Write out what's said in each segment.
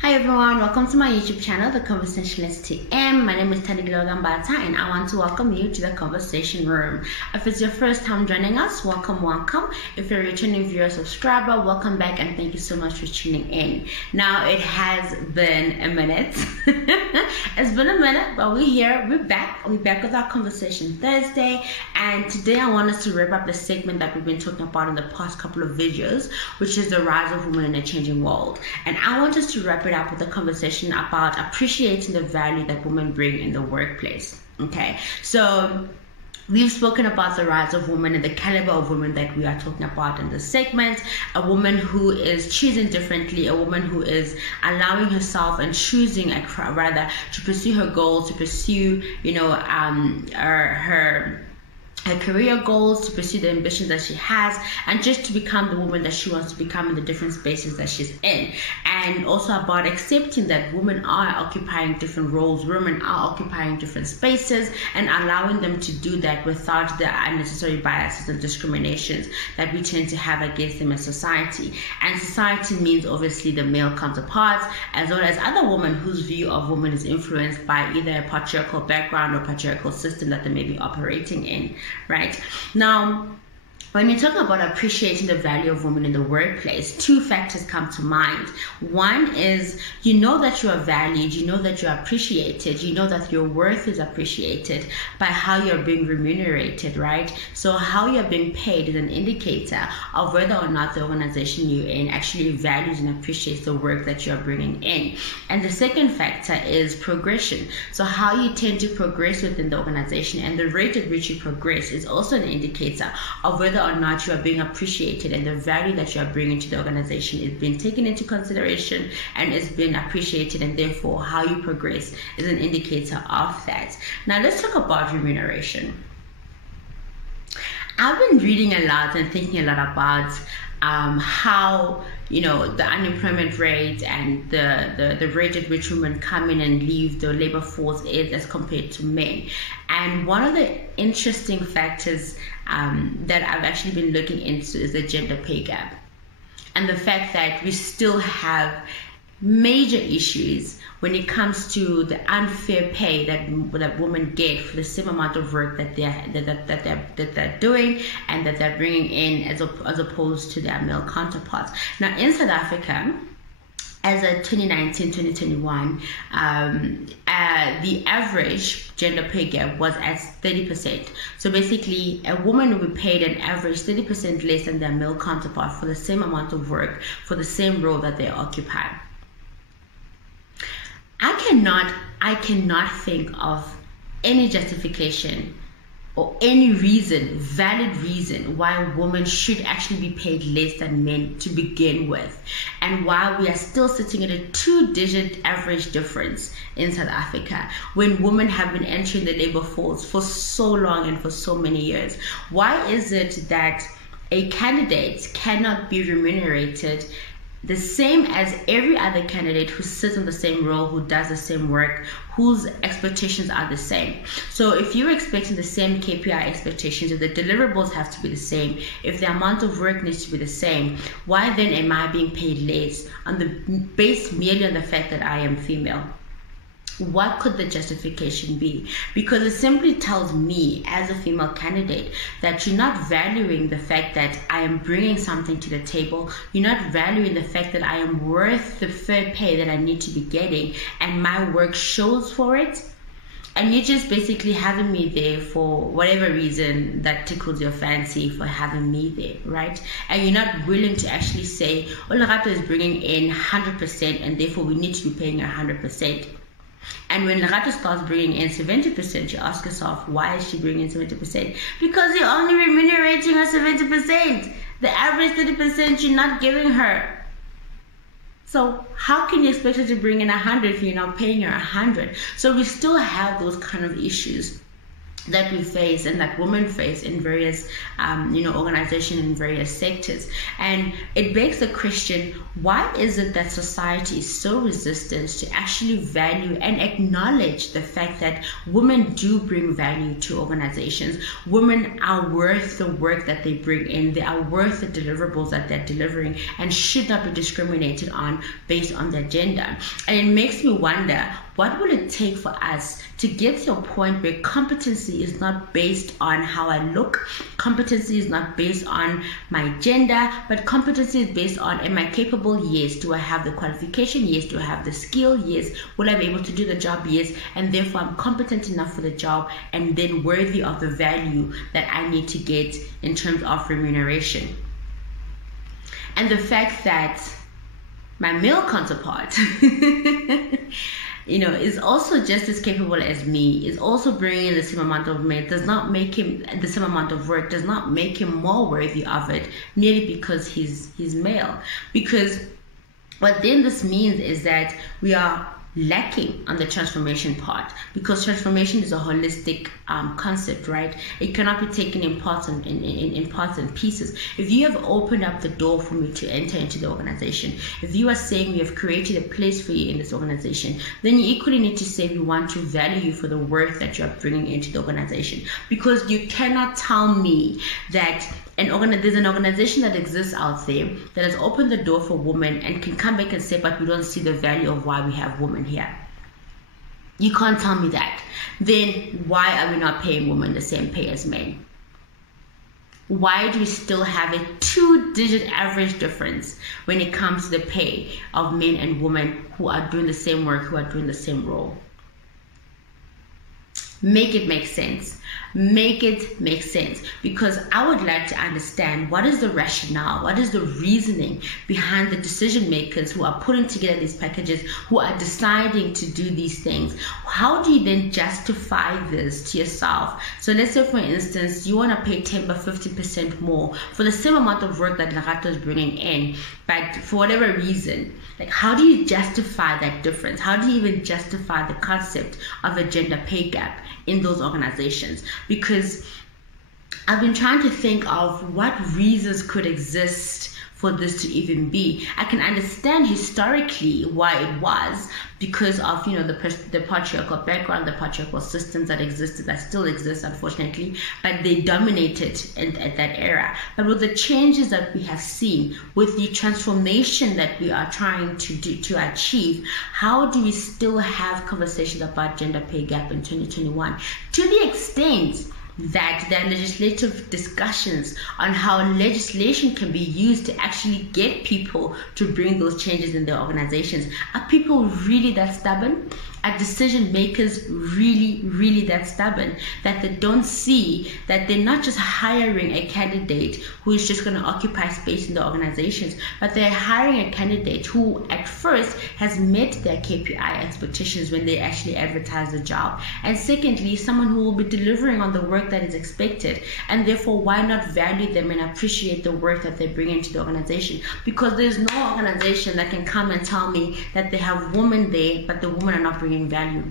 Hi everyone, welcome to my YouTube channel, The Conversationalist TM. My name is Tanigilo Gambata and I want to welcome you to the conversation room. If it's your first time joining us, welcome. If you're a returning viewer, subscriber, welcome back and thank you so much for tuning in. Now, it has been a minute. It's been a minute, but we're here, we're back with our Conversation Thursday, and today I want us to wrap up the segment that we've been talking about in the past couple of videos, which is the rise of women in a changing world. And I want us to wrap it up with a conversation about appreciating the value that women bring in the workplace. Okay, so we've spoken about the rise of women and the caliber of women that we are talking about in this segment. A woman who is choosing differently, a woman who is allowing herself and choosing rather to pursue her goals, to pursue her career goals, to pursue the ambitions that she has, and just to become the woman that she wants to become in the different spaces that she's in. And also about accepting that women are occupying different roles, women are occupying different spaces, and allowing them to do that without the unnecessary biases and discriminations that we tend to have against them as society. And society means obviously the male counterparts, as well as other women whose view of women is influenced by either a patriarchal background or patriarchal system that they may be operating in. Right now, when we talk about appreciating the value of women in the workplace, two factors come to mind. One is you know that you are valued, you know that you are appreciated, you know that your worth is appreciated by how you're being remunerated, right? So how you're being paid is an indicator of whether or not the organization you're in actually values and appreciates the work that you're bringing in. And the second factor is progression. So how you tend to progress within the organization and the rate at which you progress is also an indicator of whether or not you are being appreciated and the value that you are bringing to the organization is being taken into consideration and is being appreciated, and therefore how you progress is an indicator of that. Now let's talk about remuneration. I've been reading a lot and thinking a lot about how the unemployment rate and the rate at which women come in and leave the labor force is as compared to men. And one of the interesting factors that I've actually been looking into is the gender pay gap, and the fact that we still have major issues when it comes to the unfair pay that women get for the same amount of work that they're doing and that they're bringing in as opposed to their male counterparts. Now, in South Africa, as of 2019-2021, the average gender pay gap was at 30%. So basically, a woman will be paid an average 30% less than their male counterpart for the same amount of work for the same role that they occupy. I cannot think of any justification or any valid reason why women should actually be paid less than men to begin with, and why we are still sitting at a 2-digit average difference in South Africa when women have been entering the labor force for so long and for so many years. Why is it that a candidate cannot be remunerated the same as every other candidate who sits in the same role, who does the same work, whose expectations are the same? So if you're expecting the same KPI expectations, if the deliverables have to be the same, if the amount of work needs to be the same, why then am I being paid less based merely on the fact that I am female? What could the justification be? Because it simply tells me as a female candidate that you're not valuing the fact that I am bringing something to the table. You're not valuing the fact that I am worth the fair pay that I need to be getting, and my work shows for it. And you're just basically having me there for whatever reason that tickles your fancy for having me there, right? And you're not willing to actually say, oh, Lerato is bringing in 100% and therefore we need to be paying 100%. And when Lerato starts bringing in 70%, you ask yourself, why is she bringing in 70%? Because you're only remunerating her 70%. The average 30% you're not giving her. So how can you expect her to bring in 100 if you're not paying her 100? So we still have those kind of issues that we face and that women face in various organizations in various sectors. And it begs the question, why is it that society is so resistant to actually value and acknowledge the fact that women do bring value to organizations? Women are worth the work that they bring in, they are worth the deliverables that they're delivering, and should not be discriminated on based on their gender. And it makes me wonder, what will it take for us to get to a point where competency is not based on how I look, competency is not based on my gender, but competency is based on, am I capable? Yes. Do I have the qualification? Yes. Do I have the skill? Yes. Will I be able to do the job? Yes. And therefore I'm competent enough for the job, and then worthy of the value that I need to get in terms of remuneration. And the fact that my male counterpart is also just as capable as me, is also bringing in the same amount of money, does not make him the same amount of work, does not make him more worthy of it merely because he's male. Because what then this means is that we are lacking on the transformation part, because transformation is a holistic concept, right? It cannot be taken in parts and in parts and pieces. If you have opened up the door for me to enter into the organization, if you are saying we have created a place for you in this organization, then you equally need to say we want to value you for the work that you are bringing into the organization. Because you cannot tell me that there's an organization that exists out there that has opened the door for women and can come back and say, but we don't see the value of why we have women here. You can't tell me that. Then why are we not paying women the same pay as men? Why do we still have a 2-digit average difference when it comes to the pay of men and women who are doing the same work, who are doing the same role? Make it make sense. Make it make sense, because I would like to understand what is the rationale, what is the reasoning behind the decision makers who are putting together these packages, who are deciding to do these things. How do you then justify this to yourself? So let's say, for instance, you want to pay Temba 50% more for the same amount of work that Lerato is bringing in, but for whatever reason, like, how do you justify that difference? How do you even justify the concept of a gender pay gap in those organizations? Because I've been trying to think of what reasons could exist for this to even be. I can understand historically why it was, because of the patriarchal background, the patriarchal systems that existed, that still exist, unfortunately, but they dominated at that era. But with the changes that we have seen, with the transformation that we are trying to achieve, how do we still have conversations about gender pay gap in 2021? To the extent that there are legislative discussions on how legislation can be used to actually get people to bring those changes in their organizations. Are people really that stubborn? Are decision makers really, really that stubborn that they don't see that they're not just hiring a candidate who is just going to occupy space in the organizations, but they're hiring a candidate who at first has met their KPI expectations when they actually advertise the job, and secondly, someone who will be delivering on the work that is expected, and therefore why not value them and appreciate the work that they bring into the organization? Because there's no organization that can come and tell me that they have women there but the women are not bringing value.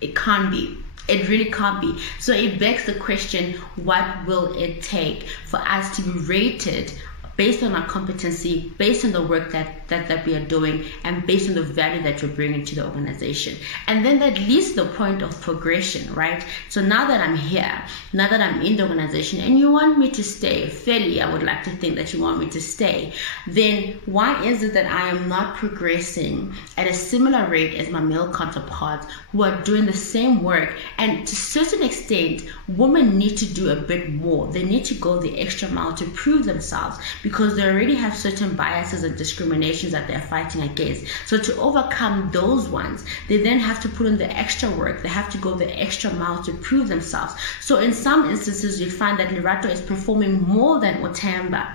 It can't be. It really can't be. So it begs the question, what will it take for us to be rated based on our competency, based on the work that we are doing, and based on the value that you're bringing to the organization? And then that leads to the point of progression, right? So now that I'm here, now that I'm in the organization, and you want me to stay, fairly, I would like to think that you want me to stay, then why is it that I am not progressing at a similar rate as my male counterparts who are doing the same work? And to a certain extent, women need to do a bit more. They need to go the extra mile to prove themselves, because they already have certain biases and discriminations that they're fighting against. So to overcome those ones, they then have to put in the extra work. They have to go the extra mile to prove themselves. So in some instances, you find that Lerato is performing more than Temba,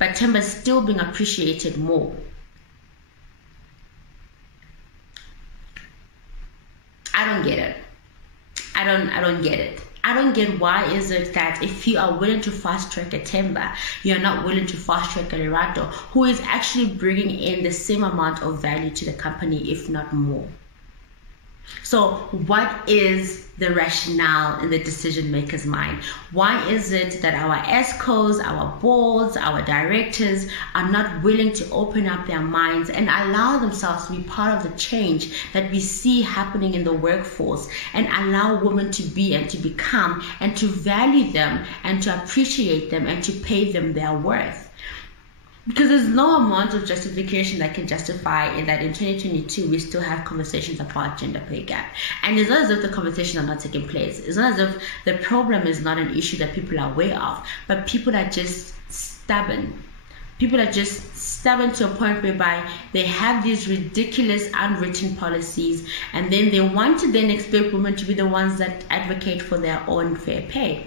but Temba is still being appreciated more. I don't get it. I don't get it. I don't get why is it that if you are willing to fast track a Temba, you're not willing to fast track a Lerato, who is actually bringing in the same amount of value to the company, if not more. So what is the rationale in the decision maker's mind? Why is it that our ESCOs, our boards, our directors are not willing to open up their minds and allow themselves to be part of the change that we see happening in the workforce, and allow women to be and to become and to value them and to appreciate them and to pay them their worth? Because there's no amount of justification that can justify in that in 2022 we still have conversations about gender pay gap. And it's not as if the conversations are not taking place. It's not as if the problem is not an issue that people are aware of, but people are just stubborn. People are just stubborn to a point whereby they have these ridiculous unwritten policies, and then they want to then expect women to be the ones that advocate for their own fair pay,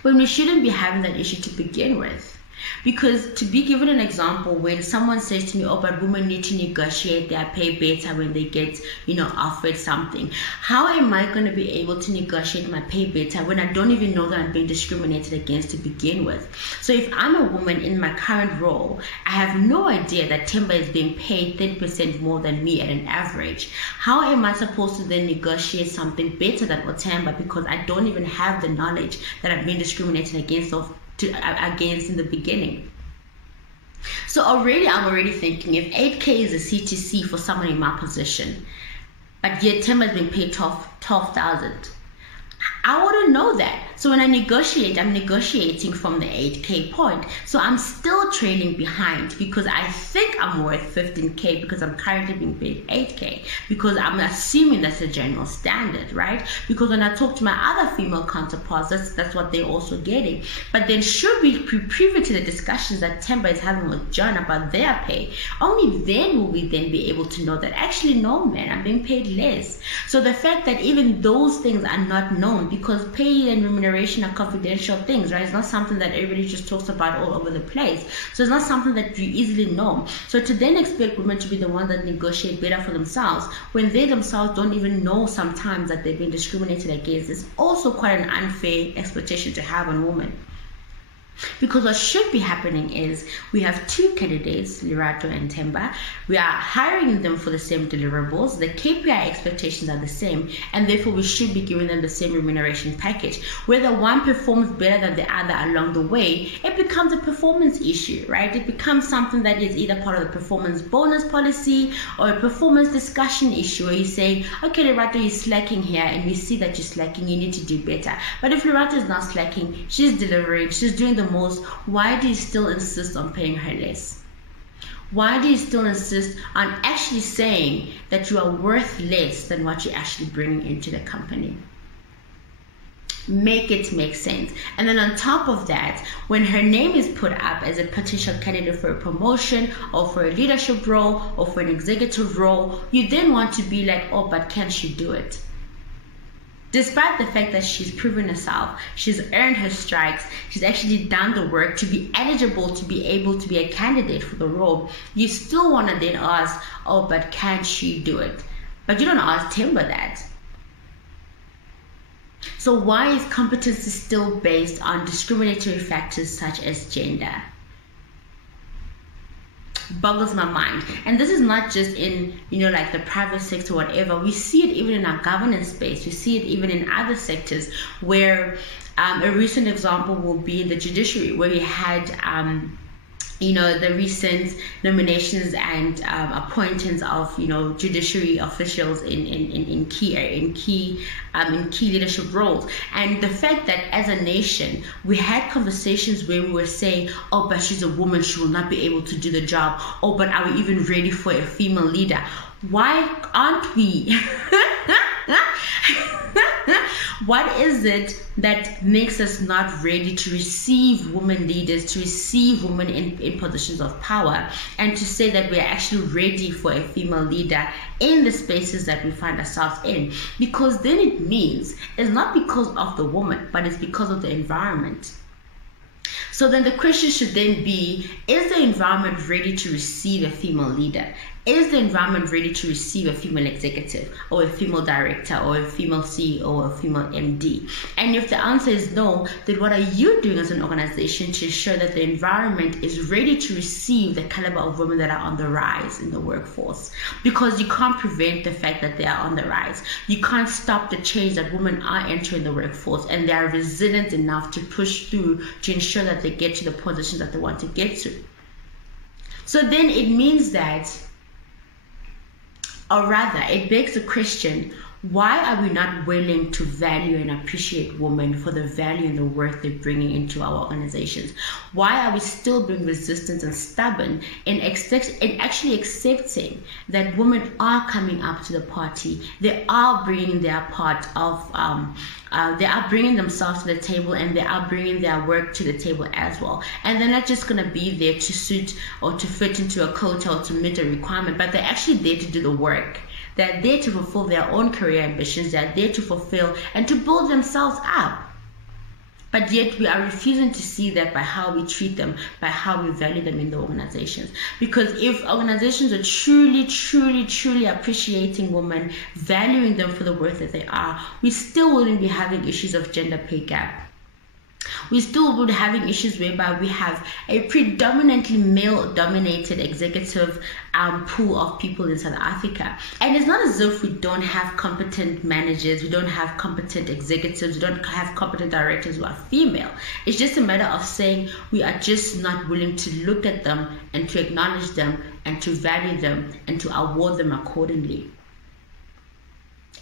when we shouldn't be having that issue to begin with. Because, to be given an example, when someone says to me, oh, but women need to negotiate their pay better when they get, offered something. How am I going to be able to negotiate my pay better when I don't even know that I'm being discriminated against to begin with? So if I'm a woman in my current role, I have no idea that Timber is being paid 30% more than me at an average. How am I supposed to then negotiate something better than Otemba, because I don't even have the knowledge that I'm being discriminated against in the beginning? So I'm already thinking, if 8K is a C2C for someone in my position, but yet Tim has been paid 12,000, I wouldn't know that. So when I negotiate, I'm negotiating from the 8K point. So I'm still trailing behind, because I think I'm worth 15K because I'm currently being paid 8K, because I'm assuming that's a general standard, right? Because when I talk to my other female counterparts, that's what they're also getting. But then should we be privy to the discussions that Temba is having with John about their pay? Only then will we then be able to know that actually, no, man, I'm being paid less. So the fact that even those things are not known, because pay and remuneration are confidential things, right? It's not something that everybody just talks about all over the place. So it's not something that you easily know. So to then expect women to be the ones that negotiate better for themselves when they themselves don't even know sometimes that they've been discriminated against is also quite an unfair expectation to have on women. Because what should be happening is we have two candidates, Lerato and Temba. We are hiring them for the same deliverables. The KPI expectations are the same, and therefore we should be giving them the same remuneration package. Whether one performs better than the other along the way, it becomes a performance issue, right? It becomes something that is either part of the performance bonus policy or a performance discussion issue, where you say, okay, Lerato, you're slacking here, and we see that you're slacking, you need to do better. But if Lerato is not slacking, she's delivering, she's doing the most, why do you still insist on paying her less? Why do you still insist on actually saying that you are worth less than what you're actually bringing into the company? Make it make sense. And then on top of that, when her name is put up as a potential candidate for a promotion or for a leadership role or for an executive role, you then want to be like, oh, but can she do it? Despite the fact that she's proven herself, she's earned her strikes, she's actually done the work to be eligible to be able to be a candidate for the role, you still want to then ask, oh, but can she do it? But you don't ask Timber that. So why is competence still based on discriminatory factors such as gender? Boggles my mind. And this is not just in like the private sector or whatever. We see it even in our governance space. We see it even in other sectors, where a recent example will be in the judiciary, where we had the recent nominations and appointments of judiciary officials in key leadership roles, and the fact that as a nation we had conversations where we were saying, oh, but she's a woman, she will not be able to do the job. Oh, but are we even ready for a female leader? Why aren't we? What is it that makes us not ready to receive women leaders, to receive women in positions of power, and to say that we are actually ready for a female leader in the spaces that we find ourselves in? Because then it means it's not because of the woman, but it's because of the environment. So then the question should then be, is the environment ready to receive a female leader? is the environment ready to receive a female executive or a female director or a female CEO or a female MD? And if the answer is no, then what are you doing as an organization to ensure that the environment is ready to receive the caliber of women that are on the rise in the workforce? Because you can't prevent the fact that they are on the rise. You can't stop the change that women are entering the workforce, and they are resilient enough to push through to ensure that they get to the positions that they want to get to. So then it means that, or rather, it begs the question, why are we not willing to value and appreciate women for the value and the worth they're bringing into our organizations? Why are we still being resistant and stubborn in actually accepting that women are coming up to the party? They are bringing their part of, they are bringing themselves to the table, and they are bringing their work to the table as well. And they're not just going to be there to suit or to fit into a quota or to meet a requirement, but they're actually there to do the work. They're there to fulfill their own career ambitions. They're there to fulfill and to build themselves up. But yet we are refusing to see that by how we treat them, by how we value them in the organizations. Because if organizations are truly appreciating women, valuing them for the worth that they are, we still wouldn't be having issues of gender pay gap. We still would be having issues whereby we have a predominantly male-dominated executive pool of people in South Africa. And it's not as if we don't have competent managers, we don't have competent executives, we don't have competent directors who are female. It's just a matter of saying we are just not willing to look at them and to acknowledge them and to value them and to award them accordingly.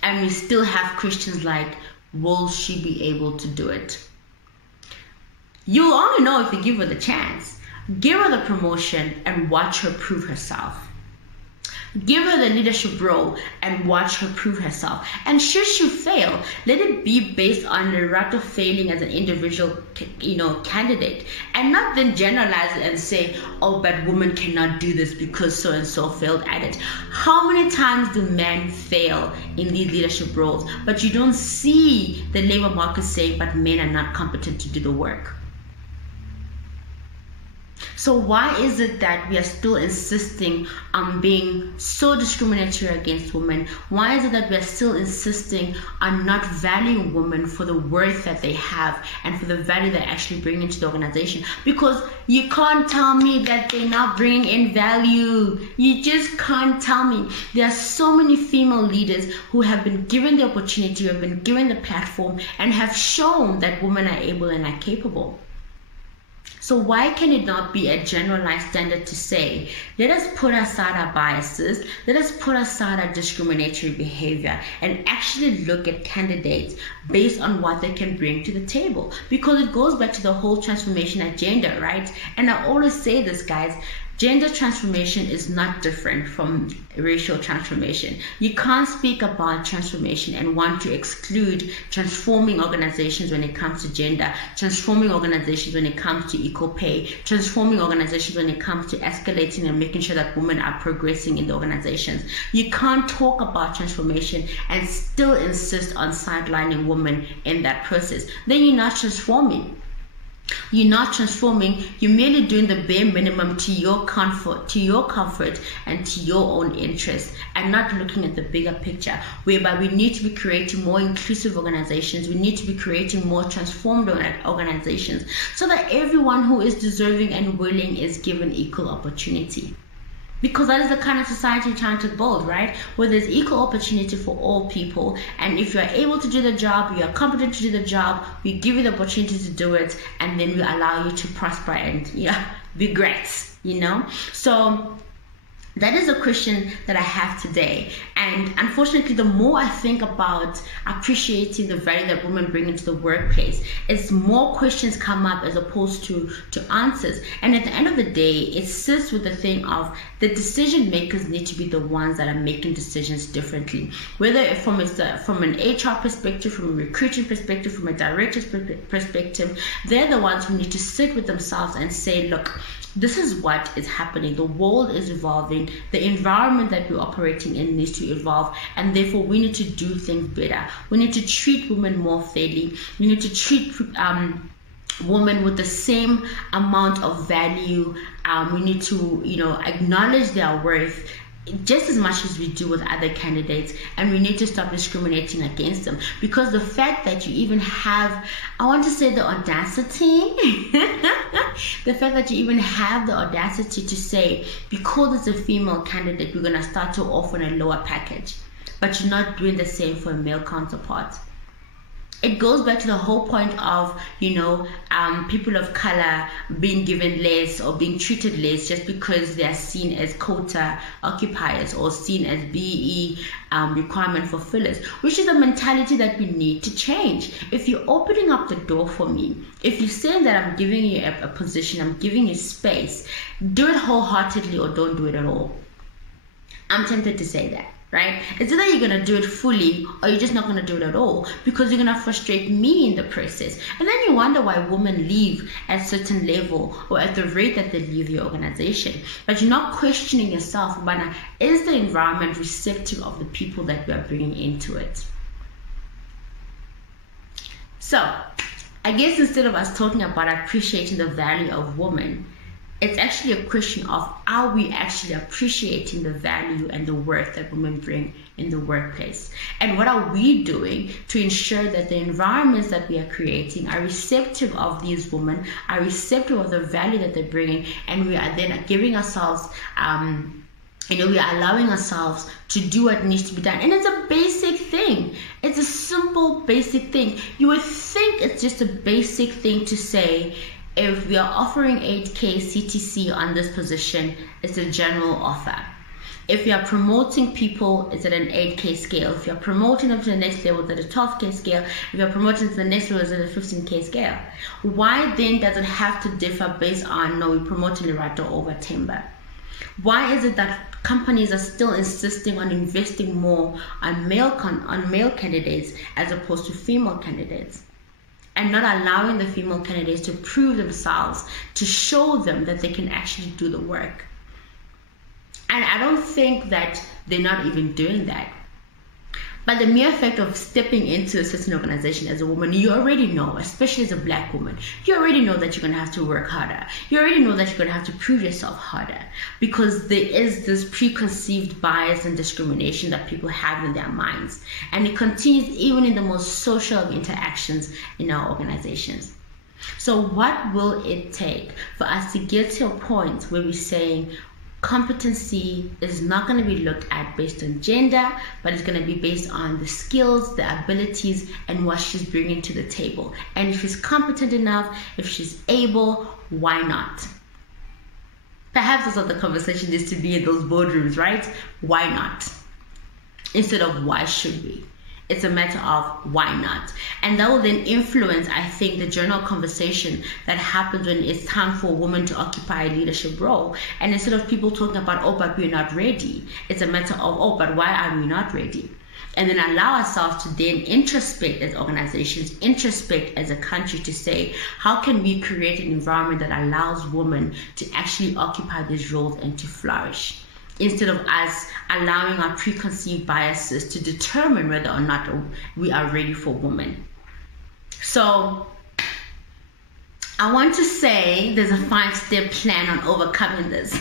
And we still have questions like, will she be able to do it? You'll only know if you give her the chance. Give her the promotion and watch her prove herself. Give her the leadership role and watch her prove herself. And should she fail, let it be based on the rate of failing as an individual, candidate, and not then generalize it and say, oh, but women cannot do this because so and so failed at it. How many times do men fail in these leadership roles, but you don't see the labor market saying, but men are not competent to do the work? So why is it that we are still insisting on being so discriminatory against women? Why is it that we are still insisting on not valuing women for the worth that they have and for the value they actually bring into the organization? Because you can't tell me that they're not bringing in value. You just can't tell me. There are so many female leaders who have been given the opportunity, who have been given the platform, and have shown that women are able and are capable. So why can it not be a generalized standard to say, let us put aside our biases, let us put aside our discriminatory behavior and actually look at candidates based on what they can bring to the table? Because it goes back to the whole transformation agenda, right? And I always say this, guys, gender transformation is not different from racial transformation. You can't speak about transformation and want to exclude transforming organizations when it comes to gender, transforming organizations when it comes to equal pay, transforming organizations when it comes to escalating and making sure that women are progressing in the organizations. You can't talk about transformation and still insist on sidelining women in that process. Then you're not transforming. You're not transforming. You're merely doing the bare minimum to your comfort, and to your own interest, and not looking at the bigger picture, whereby we need to be creating more inclusive organizations. We need to be creating more transformed organizations so that everyone who is deserving and willing is given equal opportunity. Because that is the kind of society we're trying to build, right? Where there's equal opportunity for all people. And if you're able to do the job, you are competent to do the job, we give you the opportunity to do it, and then we allow you to prosper and be great, So that is a question that I have today. And unfortunately, the more I think about appreciating the value that women bring into the workplace, it's more questions come up as opposed to answers. And at the end of the day, it sits with the thing of the decision makers need to be the ones that are making decisions differently. Whether from an HR perspective, from a recruiting perspective, from a director's perspective, they're the ones who need to sit with themselves and say, look, this is what is happening. The world is evolving. The environment that we're operating in needs to evolve, and therefore we need to do things better. We need to treat women more fairly. We need to treat women with the same amount of value. We need to, acknowledge their worth just as much as we do with other candidates, and we need to stop discriminating against them. Because the fact that you even have, I want to say, the audacity, the fact that you even have the audacity to say, because it's a female candidate, we're going to start to offer a lower package, but you're not doing the same for a male counterpart. It goes back to the whole point of, people of color being given less or being treated less just because they are seen as quota occupiers or seen as BE requirement fulfillers, which is a mentality that we need to change. If you're opening up the door for me, if you're saying that I'm giving you a position, I'm giving you space, do it wholeheartedly or don't do it at all. I'm tempted to say that. Right? It's either you're going to do it fully or you're just not going to do it at all, because you're going to frustrate me in the process. And then you wonder why women leave at a certain level or at the rate that they leave your organization. But you're not questioning yourself about, is the environment receptive of the people that we are bringing into it? So, I guess instead of us talking about appreciating the value of women, it's actually a question of, are we actually appreciating the value and the worth that women bring in the workplace? And what are we doing to ensure that the environments that we are creating are receptive of these women, are receptive of the value that they're bringing, and we are then giving ourselves, we are allowing ourselves to do what needs to be done. And it's a basic thing. It's a simple, basic thing. You would think it's just a basic thing to say, if we are offering 8K CTC on this position, it's a general offer. If we are promoting people, it's at an 8K scale. If you're promoting them to the next level, it's at a 12K scale. If you're promoting to the next level, it's at a 15K scale. Why then does it have to differ based on, no, we're promoting Lerato over Timber? Why is it that companies are still insisting on investing more on male candidates as opposed to female candidates? And not allowing the female candidates to prove themselves, to show them that they can actually do the work. And I don't think that they're not even doing that. But the mere fact of stepping into a certain organization as a woman, you already know, especially as a black woman, you already know that you're going to have to work harder. You already know that you're going to have to prove yourself harder, because there is this preconceived bias and discrimination that people have in their minds. And it continues even in the most social of interactions in our organizations. So what will it take for us to get to a point where we're saying, competency is not going to be looked at based on gender, but it's going to be based on the skills, the abilities, and what she's bringing to the table. And if she's competent enough, if she's able, why not? Perhaps that's what the conversation is to be in those boardrooms, right? Why not? Instead of why should we? It's a matter of why not. And that will then influence, I think, the general conversation that happens when it's time for a woman to occupy a leadership role. And instead of people talking about, oh, but we're not ready, it's a matter of, oh, but why are we not ready? And then allow ourselves to then introspect as organizations, introspect as a country to say, how can we create an environment that allows women to actually occupy these roles and to flourish? Instead of us allowing our preconceived biases to determine whether or not we are ready for women. So I want to say there's a 5-step plan on overcoming this.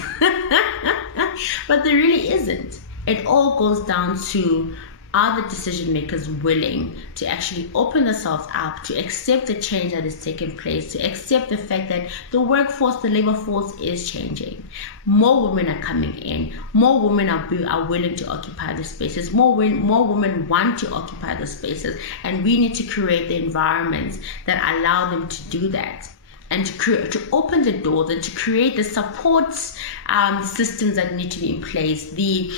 But there really isn't. It all goes down to, are the decision makers willing to actually open themselves up, to accept the change that is taking place, to accept the fact that the workforce, the labor force is changing. More women are coming in. More women are willing to occupy the spaces. More women want to occupy the spaces. And we need to create the environments that allow them to do that. And to open the doors and to create the support systems that need to be in place. The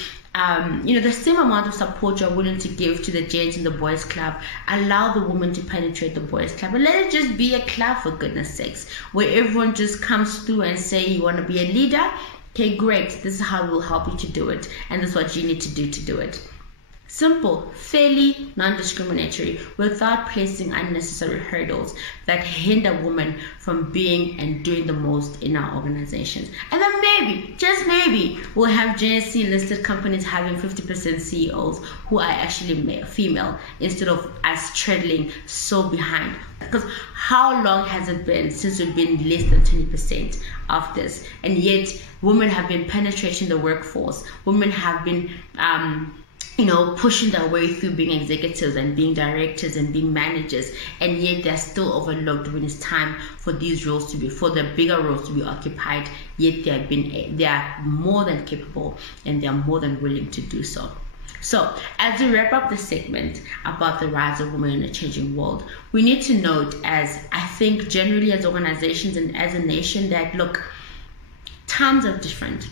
same amount of support you're willing to give to the gents in the boys club, allow the woman to penetrate the boys club. And let it just be a club, for goodness sakes, where everyone just comes through and say, you want to be a leader? Okay, great. This is how we'll help you to do it. And this is what you need to do it. Simple, fairly non-discriminatory, without placing unnecessary hurdles that hinder women from being and doing the most in our organizations. And then maybe, just maybe, we'll have JSC listed companies having 50% CEOs who are actually female, instead of us treadling so behind. Because how long has it been since we've been less than 20% of this? And yet women have been penetrating the workforce. Women have been pushing their way through being executives and being directors and being managers, and yet they're still overlooked when it's time for these roles to be, for the bigger roles to be occupied. Yet they are more than capable and they are more than willing to do so. So, as we wrap up the segment about the rise of women in a changing world, we need to note, as I think generally as organizations and as a nation, that look, times are different.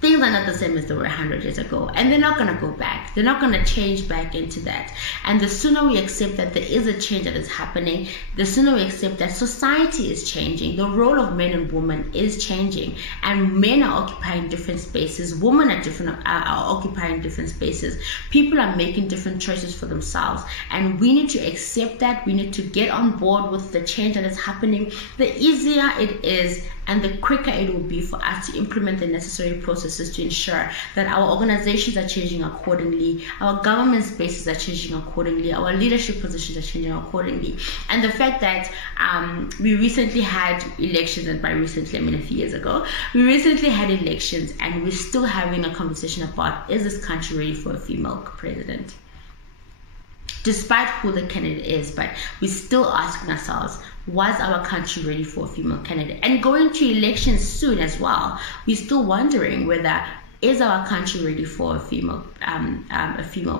Things are not the same as they were 100 years ago, and they're not going to go back. They're not going to change back into that. And the sooner we accept that there is a change that is happening, the sooner we accept that society is changing, the role of men and women is changing, and men are occupying different spaces, women are occupying different spaces, people are making different choices for themselves, and we need to accept that. We need to get on board with the change that is happening. The easier it is and the quicker it will be for us to implement the necessary processes to ensure that our organizations are changing accordingly, our government spaces are changing accordingly, our leadership positions are changing accordingly. And the fact that we recently had elections, and by recently I mean a few years ago, we recently had elections, and we're still having a conversation about, is this country ready for a female president? Despite who the candidate is, but we're still asking ourselves, was our country ready for a female candidate? And going to elections soon as well, we're still wondering whether is our country ready for a female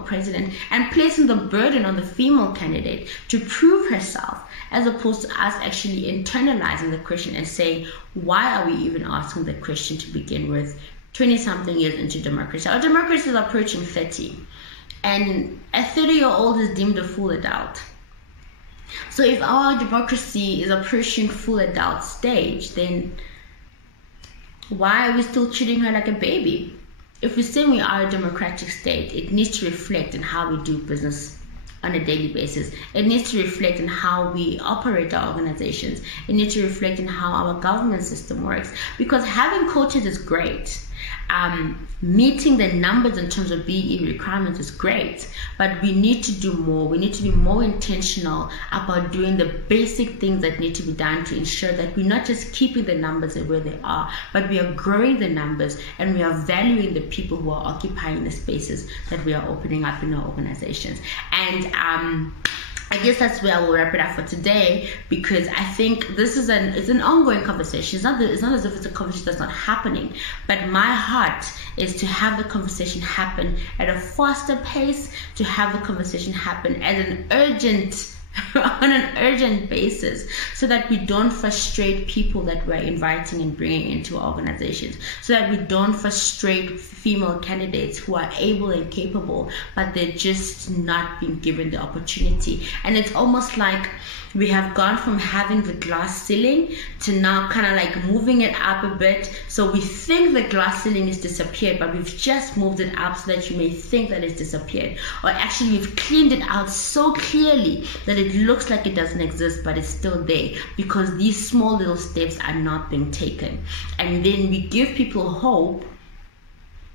president, and placing the burden on the female candidate to prove herself, as opposed to us actually internalizing the question and saying, why are we even asking the question to begin with? 20-something years into democracy, our democracy is approaching 30. And a 30-year-old is deemed a full adult. So if our democracy is approaching full adult stage, then why are we still treating her like a baby? If we say we are a democratic state, it needs to reflect in how we do business on a daily basis. It needs to reflect in how we operate our organizations. It needs to reflect in how our government system works. Because having quotas is great. Meeting the numbers in terms of BE requirements is great, but we need to do more. We need to be more intentional about doing the basic things that need to be done to ensure that we're not just keeping the numbers where they are, but we are growing the numbers, and we are valuing the people who are occupying the spaces that we are opening up in our organizations. And I guess that's where I will wrap it up for today, because I think this is an ongoing conversation. It's not as if it's a conversation that's not happening, but my heart is to have the conversation happen at a faster pace, to have the conversation happen as on an urgent basis, so that we don't frustrate people that we're inviting and bringing into our organizations, so that we don't frustrate female candidates who are able and capable, but they're just not being given the opportunity. And it's almost like we have gone from having the glass ceiling to now kind of like moving it up a bit. So we think the glass ceiling has disappeared, but we've just moved it up so that you may think that it's disappeared. Or actually we've cleaned it out so clearly that it looks like it doesn't exist, but it's still there, because these small little steps are not being taken. And then we give people hope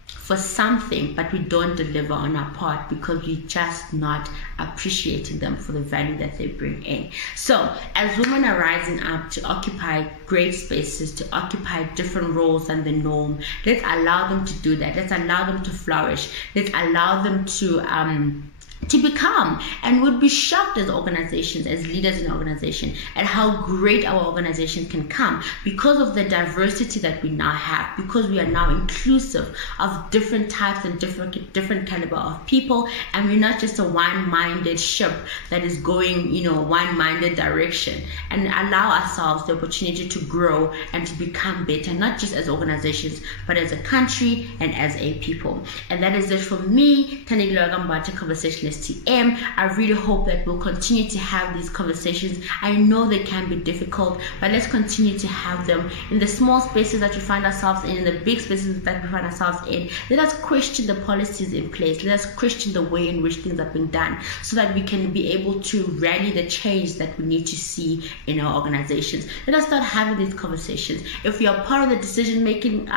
for something, but we don't deliver on our part because we're just not appreciating them for the value that they bring in. So as women are rising up to occupy great spaces, to occupy different roles than the norm, let's allow them to do that. Let's allow them to flourish. Let's allow them to become, and would be shocked as organizations, as leaders in an organization, at how great our organization can come because of the diversity that we now have, because we are now inclusive of different types and different caliber of people, and we're not just a one-minded ship that is going, one-minded direction, and allow ourselves the opportunity to grow and to become better, not just as organizations, but as a country and as a people. And that is it for me, Tanigilo Agambate, conversationalist STM. I really hope that we'll continue to have these conversations. I know they can be difficult, but let's continue to have them in the small spaces that we find ourselves in the big spaces that we find ourselves in. Let us question the policies in place. Let us question the way in which things are being done, so that we can be able to rally the change that we need to see in our organizations. Let us start having these conversations. If you are part of the decision-making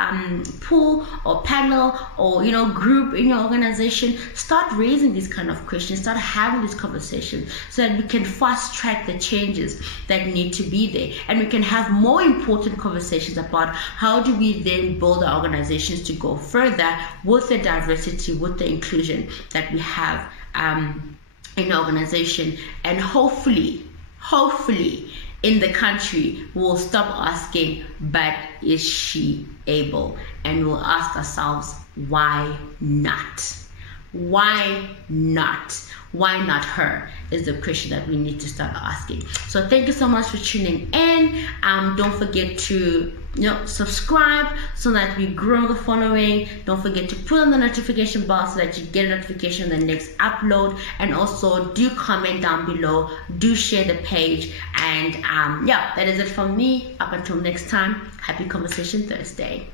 pool or panel or group in your organization, start raising these kind of questions. Start having these conversations so that we can fast track the changes that need to be there, and we can have more important conversations about how do we then build our organizations to go further with the diversity, with the inclusion that we have in the organization. And hopefully in the country we'll stop asking, but is she able? And we'll ask ourselves, why not? Why not? Why not her is the question that we need to start asking. So thank you so much for tuning in. Don't forget to subscribe so that we grow the following. Don't forget to put on the notification bell so that you get a notification on the next upload. And also do comment down below. Do share the page. And that is it from me. Up until next time, happy Conversation Thursday.